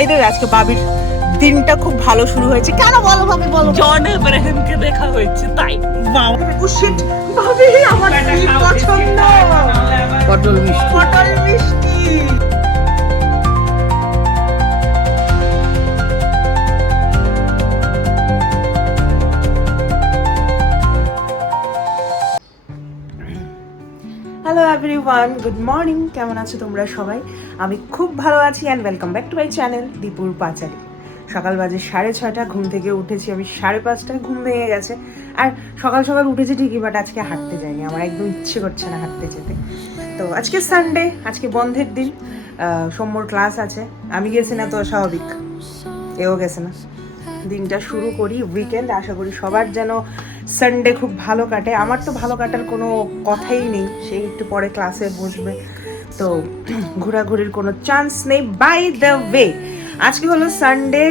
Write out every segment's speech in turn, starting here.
বাইরে আজকে বাবির দিনটা খুব ভালো শুরু হয়েছে। কেন বলো ভাবি বলো। জন এব্রাহিমকে দেখা হয়েছে তাই বাবা। ও শিট ভাবি আমার কি পছন্দ? পটল মিষ্টি। পটল মিষ্টি। এভরিওয়ান গুড মর্নিং কেমন আছো তোমরা সবাই? আমি খুব ভালো আছি and welcome back to my channel দীপুর পাচারি সকাল বাজে সাড়ে ছয়টা, ঘুম থেকে উঠেছি আমি সাড়ে পাঁচটায়, ঘুম ভেঙে গেছে। আর সকাল সকাল উঠেছি ঠিকই বাট আজকে হাঁটতে যাইনি, আমার একদম ইচ্ছে করছে না হাঁটতে যেতে। তো আজকে সানডে আজকে বন্ধের দিন সোমবার ক্লাস আছে। আমি গেছি না তো স্বাভাবিক, এও গেছে না। দিনটা শুরু করি উইকেন্ড আশা করি সবার যেন সানডে খুব ভালো কাটে। আমার তো ভালো কাটার কোনো কথাই নেই। সেই একটু পরে ক্লাসে বসবে। তো ঘোরাঘুরির কোনো চান্স নেই। বাই দ্য ওয়ে আজকে হলো সানডে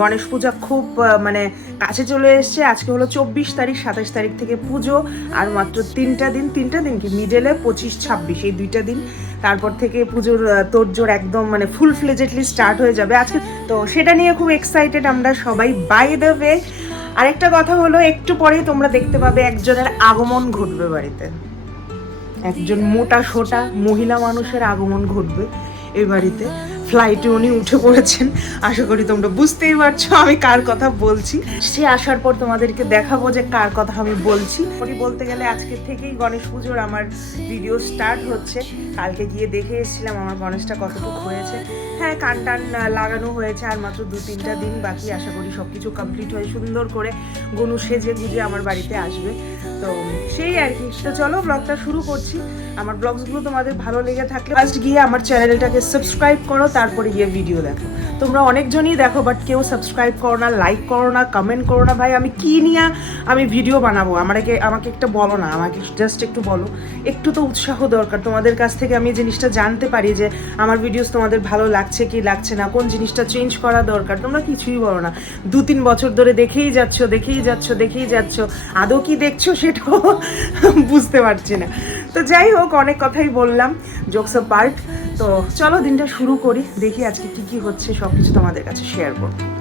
গণেশ পূজা খুব মানে কাছে চলে এসছে। আজকে হলো চব্বিশ তারিখ, সাতাশ তারিখ থেকে পুজো। আর মাত্র তিনটা দিন তিনটা দিন কি? মিডেলে পঁচিশ, ছাব্বিশ, এই দুইটা দিন। তারপর থেকে পুজোর তোড়জোড় একদম মানে ফুল ফ্লেজেডলি স্টার্ট হয়ে যাবে আজকে। তো সেটা নিয়ে খুব এক্সাইটেড আমরা সবাই। বাই দ্য ওয়ে আরেকটা কথা হলো, একটু পরে তোমরা দেখতে পাবে একজনের আগমন ঘটবে বাড়িতে। একজন মোটা সোটা মহিলা মানুষের আগমন ঘটবে এই বাড়িতে। ফ্লাইটে উনি উঠে পড়েছেন। আশা করি তোমরা বুঝতেই পারছ আমি কার কথা বলছি। সে আসার পর তোমাদেরকে দেখাবো যে কার কথা আমি বলছি। বলতে গেলে আজকে থেকেই গণেশ পুজোর আমার ভিডিও স্টার্ট হচ্ছে। কালকে গিয়ে দেখে এসেছিলাম আমার গণেশটা কতটুকু হয়েছে। হ্যাঁ কান টান লাগানো হয়েছে আর মাত্র দু তিনটা দিন বাকি। আশা করি সব কিছু কমপ্লিট হয়ে। সুন্দর করে গনু সেজে গুজে আমার বাড়িতে আসবে। তো সেই আর কি। তো চলো ব্লগটা শুরু করছি। আমার ব্লগসগুলো তোমাদের ভালো লেগে থাকলে ফার্স্ট গিয়ে আমার চ্যানেলটাকে সাবস্ক্রাইব করো, তারপরে গিয়ে ভিডিও দেখো। তোমরা অনেকজনই দেখো বাট কেউ সাবস্ক্রাইব করো না লাইক করো না কমেন্ট করো না। ভাই, আমি কি নিয়ে আমি ভিডিও বানাবো? আমাকে আমাকে একটা বলো না, আমাকে জাস্ট একটু বলো। একটু তো উৎসাহ দরকার। তোমাদের কাছ থেকে আমি জিনিসটা জানতে পারি যে আমার ভিডিওস তোমাদের ভালো লাগছে কি লাগছে না, কোন জিনিসটা চেঞ্জ করা দরকার। তোমরা কিছুই বলো না। দু তিন বছর ধরে দেখেই যাচ্ছ দেখেই যাচ্ছ দেখেই যাচ্ছ। আদৌ কি দেখছ সেটাও বুঝতে পারছি না। তো যাই হোক, অনেক কথাই বললাম জোকস পার্ক তো চলো, দিনটা শুরু করি, দেখি আজকে কি কি হচ্ছে সব কিছু তোমাদের কাছে শেয়ার করব।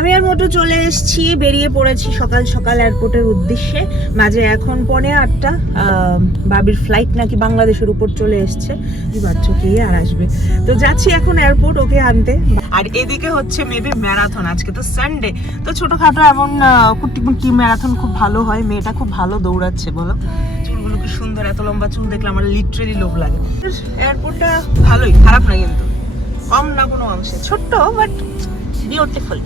আমি আর মোটো চলে এসেছি, বেরিয়ে পড়েছি সকাল সকাল এয়ারপোর্টের উদ্দেশ্যে। মাঝে এখন পনে আটটা বাবির ফ্লাইট নাকি বাংলাদেশের উপর চলে এসছে। বাচ্চা কে আর আসবে। তো যাচ্ছি এখন এয়ারপোর্ট ওকে আনতে। আর এদিকে হচ্ছে মেবি ম্যারাথন আজকে তো সানডে তো ছোটোখাটো এমন কুটি কুটি ম্যারাথন খুব ভালো হয়। মেয়েটা খুব ভালো দৌড়াচ্ছে, বলো? চুলগুলো কি সুন্দর, এত লম্বা চুল দেখলে আমার লিটারেলি লোভ লাগে। এয়ারপোর্টটা ভালোই, খারাপ না কিন্তু। কম না কোনো অংশে। ছোট্ট বাট বিউটিফুল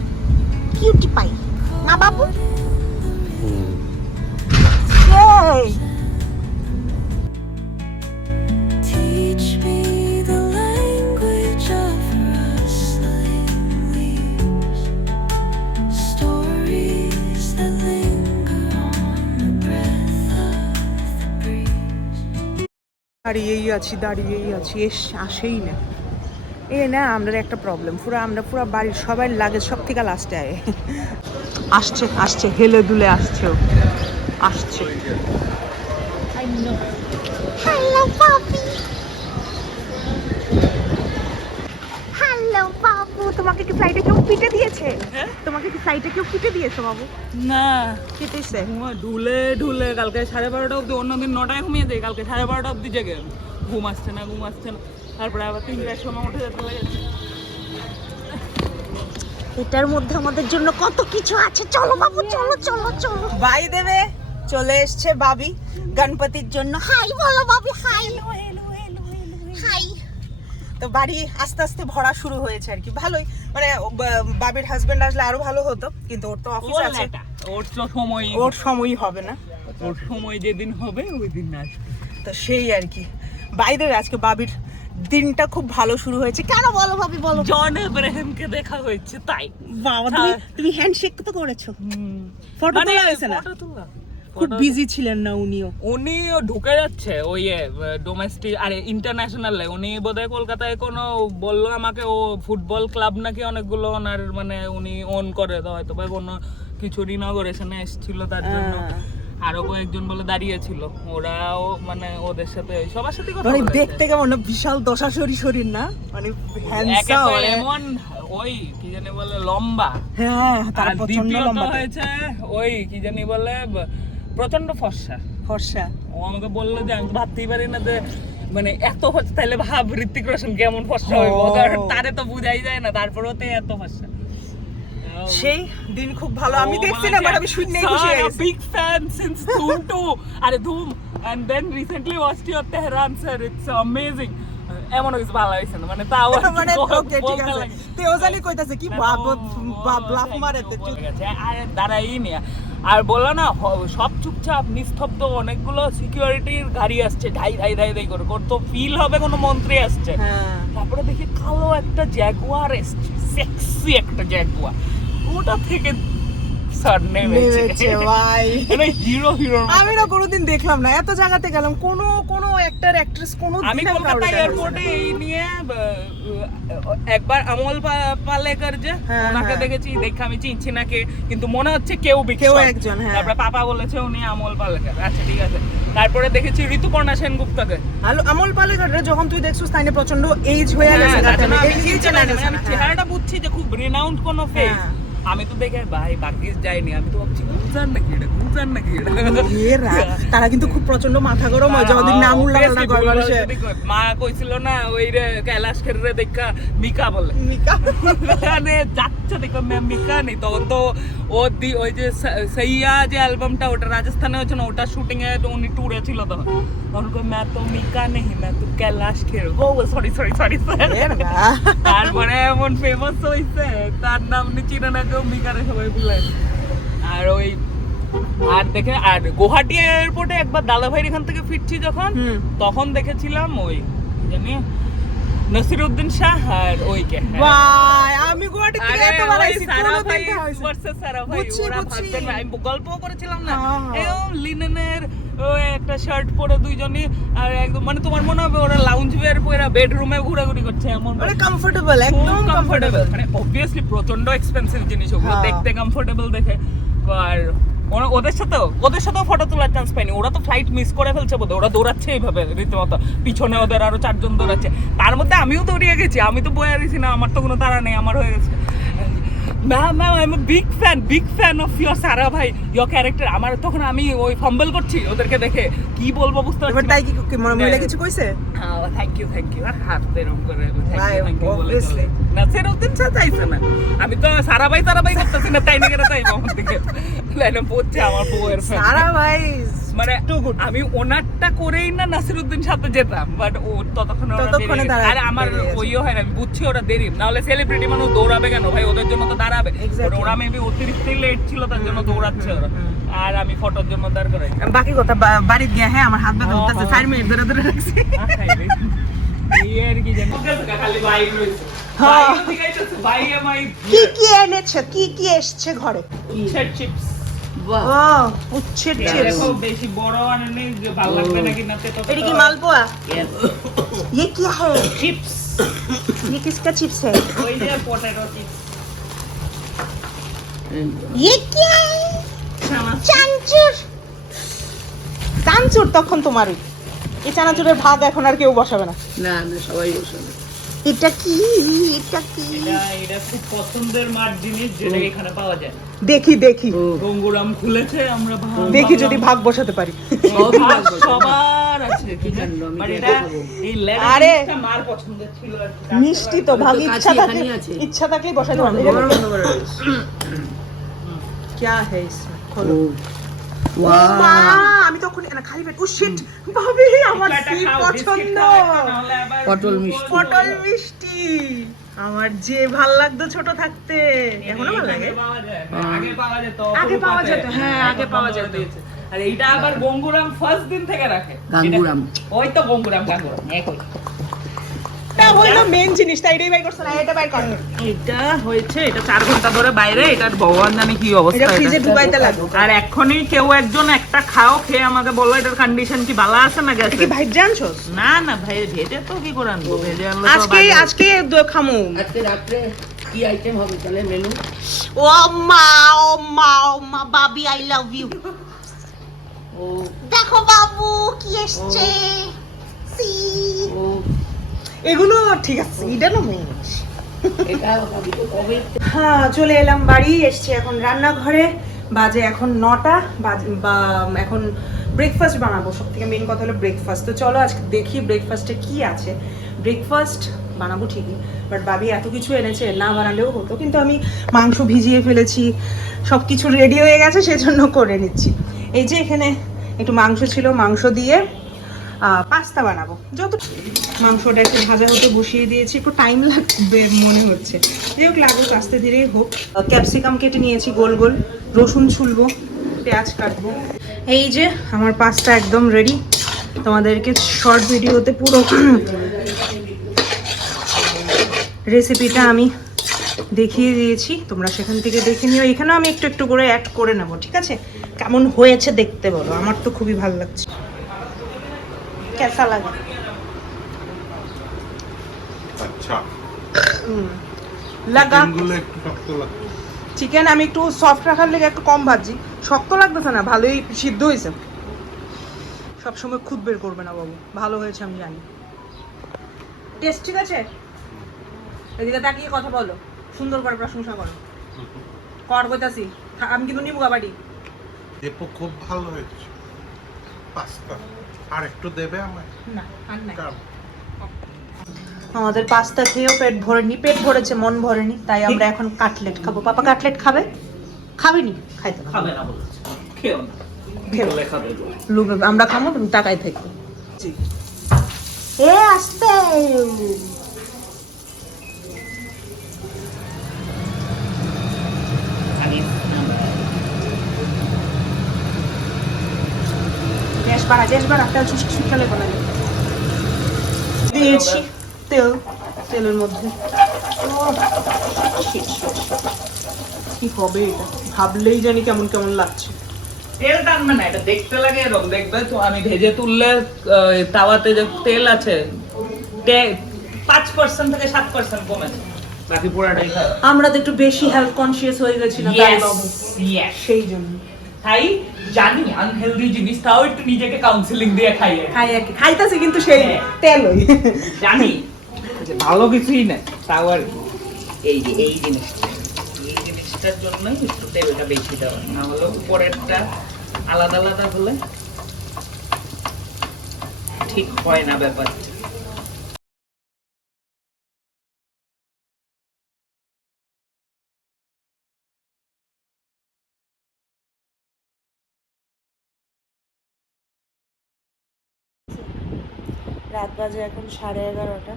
কিউটি পাই না বাবু Yay! দাঁড়িয়েই আছি দাঁড়িয়েই আছি এস আসেই না এ না আমরা একটা প্রবলেম পুরো আমরা পুরো বাড়ির সবাই লাগে সব থেকে লাস্টে আয়। আসছে আসছে হেলে দুলে আসছে ও। আসছে। হ্যালো বাবি তোমাকে কি ফ্লাইটে কেউ পিটে দিয়েছে? তোমাকে কি ফ্লাইটে কেউ পিটে দিয়েছে বাবু? না। কেটেছে। ঢুলে ঢুলে কালকে সাড়ে বারোটা অবধি অন্যদিন নটায় ঘুমিয়ে যাই কালকে সাড়ে বারোটা অবধি জেগে। ঘুম আসছে না ঘুম আসছে না। তারপরে আবার তিনটার সময় উঠে যেতে লেগেছে এটার মধ্যে আমাদের জন্য কত কিছু আছে? চলো বাবু চলো চলো চলো। বাই দেবে চলে এসছে বাবি গণপতির জন্য। হাই বলো বাবি হাই। হাই। তো বাড়ি আস্তে আস্তে ভরা শুরু হয়েছে আর কি। ভালোই মানে বাবির হাজবেন্ড আসলে আরও ভালো হতো কিন্তু ওর তো অফিস আছে। ওর তো সময় ওর সময়ই হবে না। ওর সময় যেদিন হবে ওই দিন আসবে। তো সেই আর কি। বাইরে আজকে বাবির দিনটা খুব ভালো শুরু হয়েছে। কেন বলো ভাবি বলো। জন এব্রাহিমকে দেখা হয়েছে তাই। বাবা তুমি তুমি হ্যান্ডশেক তো করেছ। ফটো মানে তোলা হয়েছে না। খুব বিজি ছিলেন না উনিও? উনি ঢুকে যাচ্ছে ওই ডোমেস্টিক আরে ইন্টারন্যাশনাল উনি বোধহয় কলকাতায় কোনো বলল আমাকে ও ফুটবল ক্লাব নাকি অনেকগুলো ওনার মানে উনি অন করে তো হয়তো বা কোনো কিছু ইনগরেশনে এসেছিল তার জন্য। আরও কয়েকজন বলে দাঁড়িয়েছিল ওরাও মানে ওদের সাথে সবার সাথে কথা মানে দেখতে কেমন? না বিশাল দশাশরি শরীর না? মানে হ্যান্ডসাম এমন ওই কি জানি বলে লম্বা। হ্যাঁ তার প্রচণ্ড লম্বা হয়েছে ওই কি জানি বলে প্রচণ্ড ফর্সা। ফর্সা। ও আমাকে বলল যে আমি ভাবতেই পারি না যে মানে এত ফর্সা তাহলে ভাব ঋতিক রোশন কেমন ফর্সা হইব। তারে তো বুঝাই যায় না তারপরেও তো এত ফর্সা। সেই দিন খুব ভালো। আমি বাট আমি শুনে খুশি হয়ে গেছি। Big fan since Dhoom two আরে Dhoom. And then recently watched your Tehran sir it's amazing কিছু ভালো হয়েছে না। মানে তাও মানে ওকে ঠিক আছে। লাগে। তেও জানি কইতাছে কি বাপ মারে তে বলে গেছে, আরে দাঁড়াই নিয়ে আর বলল না সব চুপচাপ নিস্তব্ধ অনেকগুলো সিকিউরিটির গাড়ি আসছে। ধাই ধাই ধাই ধাই করে। তো ফিল হবে কোনো মন্ত্রী আসছে। হ্যাঁ। তারপরে দেখি কালো একটা জ্যাগুয়ার এসছে সেক্সি একটা জ্যাগুয়ার ওটা থেকে মানে হিরো হিরো আমি না কোনোদিন দেখলাম না এত জায়গাতে গেলাম কোনো কোনো অ্যাক্টর অ্যাক্ট্রেস কোনো আমি দিন কলকাতা এয়ারপোর্টে এই নিয়ে একবার আমল পালেকার যে হ্যাঁ, ওনাকে হ্যাঁ। দেখেছি দেখে আমি চিনছি না কে কিন্তু মনে হচ্ছে কেউ কেউ একজন, হ্যাঁ। তারপরে পাপা বলেছে উনি আমল পালেকার। আচ্ছা ঠিক আছে। তারপরে দেখেছি ঋতুপর্ণা সেনগুপ্তকে। আলো আমল পালেকাররা যখন তুই দেখছিস তাইনে প্রচণ্ড এজ হয়ে গেছে জন্য আমি আমি নিজেই চিনতে চেনা পারিনি, গেছে আমি না, হ্যাঁ। চেহারাটা বুঝছি যে খুব রিনাউন্ড কোনো ফেস। আমি তো দেখে ভাই বাকিস যাইনি আমি তো ভাবছি গুলজার নাকি এটা? গুলজার নাকি এটা? এরা, তারা কিন্তু খুব প্রচণ্ড মাথা গরম হয় যতদিন নাম উল্লা obviously করে মানুষে মা কইছিল না ওই রে কৈলাস খেরে দেখা মিকা বলে। মিকা? মানে যাচ্ছে দেখো ম্যাম মিকা নেই। তখন তো ও দি ওই যে সইয়া যে অ্যালবামটা ওটা রাজস্থানে হচ্ছে না ওটা শুটিং এ তো উনি ট্যুরে ছিল তখন। তখন কই ম্যাম তো মিকা নেই ম্যাম তো কৈলাস খের ও সরি সরি সরি তারপরে এমন ফেমাস হইছে তার নাম নি চিনে না কেউ মিকারে সবাই ভুলে আর ওই আর দেখে আর গুয়াহাটি এয়ারপোর্টে একবার দাদাভাইয়ের এখান থেকে ফিরছি যখন তখন দেখেছিলাম ওই কি জানি নসিরউদ্দিন শাহ আর ওইকে হ্যাঁ। ভাই আমি গুয়াহাটি থেকে আরে এতবার ওই আইছি ভাই দেখা হয়েছে সারা ভাই, ওরা বুঝছি। আমি গল্পও করেছিলাম না হ্যাঁ, হ্যাঁ। এরকম লিনেনের ওই একটা শার্ট পরে দুইজনই আর একদম মানে তোমার মনে হবে ওরা লাউঞ্জ ওয়্যার পরে বেডরুমে ঘোরাঘুরি করছে এমন মানে কমফোর্টেবল একদম কমফোর্টেবল মানে অবভিয়াসলি প্রচণ্ড এক্সপেন্সিভ জিনিস ওগুলো হ্যাঁ। দেখতে কমফোর্টেবল দেখে। আর ওদের সাথেও ওদের সাথেও ফটো তোলার চান্স পাইনি। ওরা তো ফ্লাইট মিস করে ফেলছে বোধ ওরা দৌড়াচ্ছে এইভাবে রীতিমতো। পিছনে ওদের আরও চারজন দৌড়াচ্ছে। তার মধ্যে আমিও দৌড়িয়ে গেছি আমি তো বয়ে দিছি না আমার তো কোনো তাড়া নেই আমার হয়ে গেছে। Ma'am ma'am I am big fan big fan of your Sarabhai your character আমার তখন আমি ওই ফাম্বল করছি ওদেরকে দেখে। কি বলব বুঝতে পারছি তাই কি মনে মহিলা কিছু কইছে? থ্যাংক ইউ থ্যাংক ইউ আর হাত এরকম করে ভাই, থ্যাংক ইউ বলে না সেরকম চা চাইছে না। আমি তো সারাবাই সারাবাই করতেছি না তাই না কেন তাই আমার দিকে? লাইনে পড়ছে আমার বউয়ের সারা ভাই মানে. আমি ওনারটা করেই না নাসিরউদ্দিন সাথে যেতাম বাট ও ততক্ষণে আরে আমার ওইও হয় না আমি বুঝছি ওরা দেরি। নাহলে সেলিব্রিটি মানুষ দৌড়াবে কেন? ভাই ওদের জন্য তো দাঁড়াবে। ওরা মেবি অতিরিক্ত লেট ছিল তার জন্য দৌড়াচ্ছে ওরা। আর আমি ফটোর জন্য দাঁড় করাই। বাকি কথা বা- বাড়িতে গিয়ে হ্যাঁ আমার হাত ব্যথা করতেছে হ্যাঁ। মিনিট ধরে ধরে রাখছি। এই আর কি জানি। খালি ভাই রয়েছে। হ্যাঁ। কি কি এনেছে কি কি এসছে ঘরে? চিপস উচ্ছের চিপস দেখো বেশি বড় আনেনি যে ভালো লাগবে নাকি না তে এটা কি মালপোয়া ये क्या है চিপস ये किसका चिप्स है ওই যে পটেটো চিপস ये क्या है চানাচুর চানাচুর তখন তোমারই এই চানাচুরের ভাগ এখন আর কেউ বসাবে না না আমরা সবাই বসে এটা কি এটা কি এটা এটা খুব পছন্দের মার জিনিস যেটা এখানে পাওয়া যায় দেখি দেখি গঙ্গুরাম খুলেছে আমরা ভাব- দেখি যদি ভাবলাম- ভাগ বসাতে পারি ভাগ সবার আছে কি জানলো, আমি But তো এটা এটা খাবো। এই লেডা আরে। জিনিসটা মার পছন্দের ছিল আর কি। মিষ্টি তো ভাগ তো ইচ্ছা কাছে থাকলে এখানেই আছে। ইচ্ছা থাকলেই বসাতে পারবে क्या है इसमें खोलो মা আমি তখন না খালি পেট ও শিট ভাবি আমার এটা কি খাও, বিস্কিট পছন্দ খাও একটা, নাহলে আবার পটল গ্লুকোজ মিষ্টি। পটল মিষ্টি আমার যে ভালো লাগতো ছোট থাকতে। এখনও ভালো লাগে? আগে পাওয়া যায় আগে পাওয়া যেত আগে পাওয়া যেত, হ্যাঁ, আগে পাওয়া যেত। আর এইটা আবার গঙ্গুরাম ফার্স্ট দিন থেকে রাখে। গঙ্গুরাম। এটা- ওই তো গঙ্গুরাম গঙ্গুরাম একই। তা হইল মেন জিনিসটা এটাই বাই করছ? না এটা বাই কর। এটা হয়েছে এটা চার ঘণ্টা ধরে বাইরে এটার ভগবান জানে কি অবস্থা এটা ফ্রিজে ডুবাইতে লাগবে। আর এখনই কেউ একজন একটা খাও খেয়ে আমাকে বলল এটার কন্ডিশন কি ভালো আছে না এটা গেছে কি ভাই জানছস না না ভাই ভেজে তো কি করে আনব? ভেজে আনলে আজকে। আজকে দ- খামু। আজকে রাত্রে কি আইটেম হবে তাহলে মেনু ও মা ও মা ও মা বাবি আই লাভ ইউ ও। দেখো বাবু কি এসছে। সি ও। এগুলো ঠিক আছে এটা না মেয়ে হ্যাঁ চলে এলাম বাড়ি এসছি এখন রান্নাঘরে। বাজে এখন নটা বা এখন ব্রেকফাস্ট বানাবো। সব থেকে মেন কথা হলো ব্রেকফাস্ট তো চলো আজকে দেখি ব্রেকফাস্টে কি আছে। ব্রেকফাস্ট বানাবো ঠিকই বাট বাবি এত কিছু এনেছে না বানালেও হতো। কিন্তু আমি মাংস ভিজিয়ে ফেলেছি সব কিছু রেডি হয়ে গেছে সেজন্য করে নিচ্ছি। এই যে এখানে একটু মাংস ছিল মাংস দিয়ে পাস্তা বানাবো। যত মাংসটা একটু ভাজা হতে বসিয়ে দিয়েছি, একটু টাইম লাগবে মনে হচ্ছে। যাই হোক, লাগুক, আস্তে ধীরেই হোক। ক্যাপসিকাম কেটে নিয়েছি, গোল গোল। রসুন ছুলবো, পেঁয়াজ কাটবো। এই যে, আমার পাস্তা একদম রেডি তোমাদেরকে শর্ট ভিডিওতে পুরো রেসিপিটা আমি দেখিয়ে দিয়েছি। তোমরা সেখান থেকে দেখে নিও। এখানেও আমি একটু একটু করে অ্যাড করে নেব, ঠিক আছে? কেমন হয়েছে দেখতে বলো। আমার তো খুবই ভালো লাগছে। ডিমগুলো একটু শক্ত লাগছে চিকেন আমি একটু সফট রাখার লেগে একটু কম ভাজি শক্ত লাগতেছে না ভালোই সিদ্ধ হয়েছে। সবসময় খুদ বের করবে না বাবু ভালো হয়েছে আমি জানি। টেস্ট ঠিক আছে? এদিকে তাকিয়ে কথা বলো সুন্দর করে প্রশংসা করো। কর কইতাছি আমি কিন্তু নিবো বাড়ি খুব ভালো হয়েছে। পাস্তা। আর একটু দেবে আমায়? না আর নাই। আমাদের পাস্তা খেয়েও পেট ভরেনি পেট ভরেছে মন ভরেনি তাই আমরা এখন কাটলেট খাব। পাপা কাটলেট খাবে? খাবেনি। খাইতে খাবে না বলেছে। খেও না। আমরা খামো তুমি টাকায় থাকবে এ আসতে। বাড়া গ্যাস বাড়া তেল শুকালে বানালে দিয়েছি তেল তেলের মধ্যে. কি হবে এটা? ভাবলেই জানি কেমন কেমন লাগছে। তেল টানবে না এটা দেখতে লাগে এরকম। দেখবে তো আমি ভেজে তুললে তাওয়াতে যে তেল আছে পাঁচ পার্সেন্ট থেকে সাত পার্সেন্ট কমেছে বাকি আমরা তো একটু বেশি হেলথ কনসিয়াস হয়ে গেছিলাম তাই. সেই জন্য। খাই জানি আনহেলদি জিনিস তাও একটু নিজেকে কাউন্সিলিং দিয়ে খাই। খাই আর কি। খাইতেছি কিন্তু সেই হ্যাঁ। তেলই। জানি। ভালো কিছুই না তাও আর এই যে এই জিনিসটা। এই জিনিসটার জন্যই একটু তেলটা বেশি দেওয়া না হলে উপরেরটা আলাদা আলাদা হলে ঠিক হয় না ব্যাপার রাত বাজে এখন সাড়ে এগারোটা।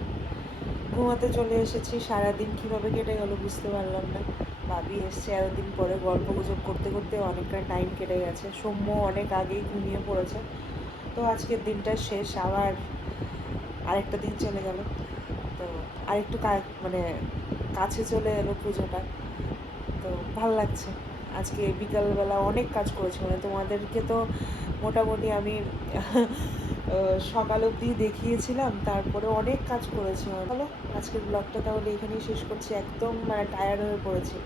ঘুমাতে চলে এসেছি, সারাদিন কীভাবে কেটে গেল বুঝতে পারলাম না। ভাবি এসছে এতদিন পরে গল্প গুজব করতে করতে অনেকটা টাইম কেটে গেছে। সৌম্য অনেক আগেই ঘুমিয়ে পড়েছে। তো আজকের দিনটা শেষ, আবার আরেকটা দিন চলে গেল। তো আরেকটু মানে কাছে চলে এলো পুজোটা। তো ভালো লাগছে। আজকে বিকালবেলা অনেক কাজ করেছি। মানে তোমাদেরকে তো মোটামুটি আমি সকাল অবধি দেখিয়েছিলাম তারপরে অনেক কাজ করেছি। ভালো আজকের ব্লগটা তাহলে এখানেই শেষ করছি। একদম মানে টায়ার্ড হয়ে পড়েছি।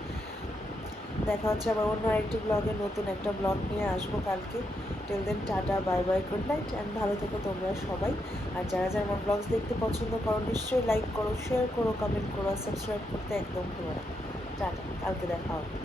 দেখা হচ্ছে আবার অন্য আরেকটি ব্লগে নতুন একটা ব্লগ নিয়ে আসব কালকে। Till then tata bye bye good night and ভালো থেকো তোমরা সবাই। আর যারা যারা আমার ব্লগস দেখতে পছন্দ করো, নিশ্চয়ই লাইক করো শেয়ার করো কমেন্ট করো সাবস্ক্রাইব করতে একদম ভুলো টাটা, কালকে দেখা হবে।